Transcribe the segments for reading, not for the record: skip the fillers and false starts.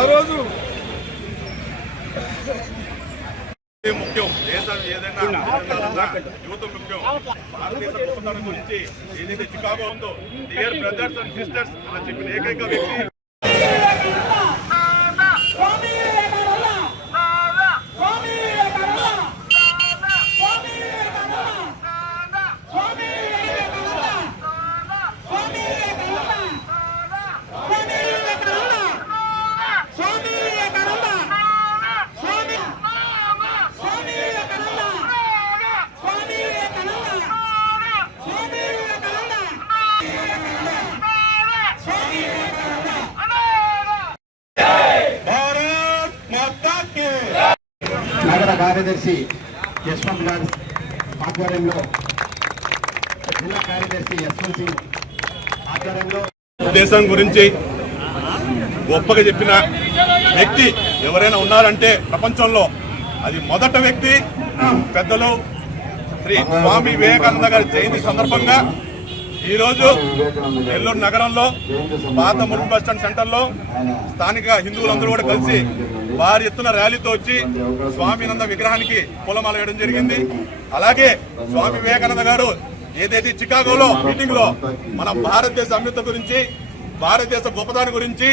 ఆ రోజు ముఖ్యం, దేశం ఏదైనా యువత ముఖ్యం. భారతదేశ గొప్పతనం గురించి ఏదైతే చికాగో ఉందో డియర్ బ్రదర్స్ అండ్ సిస్టర్స్ అని చెప్పిన ఏకైక వ్యక్తి నగర కార్యదర్శి యశ్వంత్ గారి ఆధ్వర్యంలో, జిల్లా కార్యదర్శి యశ్వంత్ సింగ్ ఆధ్వర్యంలో దేశం గురించి గొప్పగా చెప్పిన వ్యక్తి ఎవరైనా ఉన్నారంటే ప్రపంచంలో అది మొదట వ్యక్తి పెద్దలు శ్రీ స్వామి వివేకానంద గారి జయంతి సందర్భంగా ఈరోజు నెల్లూరు నగరంలో పాత మున్సిపల్ బస్ స్టాండ్ సెంటర్లో స్థానిక హిందువులందరూ కూడా కలిసి వారి ఎత్తున ర్యాలీతో వచ్చి స్వామినంద విగ్రహానికి పూలమాల వేయడం జరిగింది. అలాగే స్వామి వివేకానంద గారు ఏదైతే చికాగోలో మీటింగ్ లో మన భారతదేశ అమృత గురించి, భారతదేశ గొప్పదాని గురించి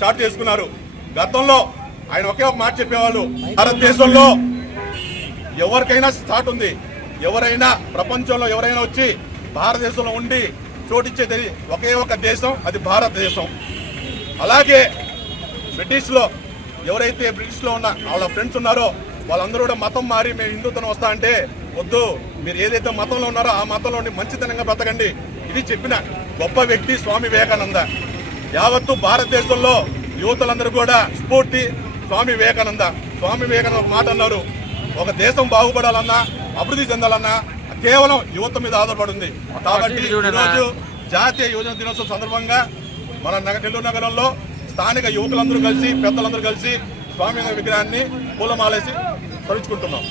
చాటు చేసుకున్నారు. గతంలో ఆయన ఒకే ఒక మాట చెప్పేవాళ్ళు, భారతదేశంలో ఎవరికైనా స్టార్ట్ ఉంది, ఎవరైనా ప్రపంచంలో ఎవరైనా వచ్చి భారతదేశంలో ఉండి చోటిచ్చేది ఒకే ఒక దేశం, అది భారతదేశం. అలాగే బ్రిటిష్లో ఎవరైతే బ్రిటిష్లో ఉన్న వాళ్ళ ఫ్రెండ్స్ ఉన్నారో వాళ్ళందరూ కూడా మతం మారి మేము హిందుత్వం వస్తా అంటే వద్దు, మీరు ఏదైతే మతంలో ఉన్నారో ఆ మతంలో ఉండి మంచితనంగా బ్రతకండి. ఇది చెప్పిన గొప్ప వ్యక్తి స్వామి వివేకానంద. యావత్తు భారతదేశంలో యువతలందరూ కూడా స్ఫూర్తి స్వామి వివేకానంద. స్వామి వివేకానంద ఒక మాట అన్నారు, ఒక దేశం బాగుపడాలన్నా అభివృద్ధి చెందాలన్నా కేవలం యువత మీద ఆధారపడి ఉంది. కాబట్టి ఈరోజు జాతీయ యువజన దినోత్సవం సందర్భంగా మన నెల్లూరు నగరంలో స్థానిక యువకులందరూ కలిసి, పెద్దలందరూ కలిసి స్వామి విగ్రహాన్ని పూలమాలేసి తలుచుకుంటున్నాం.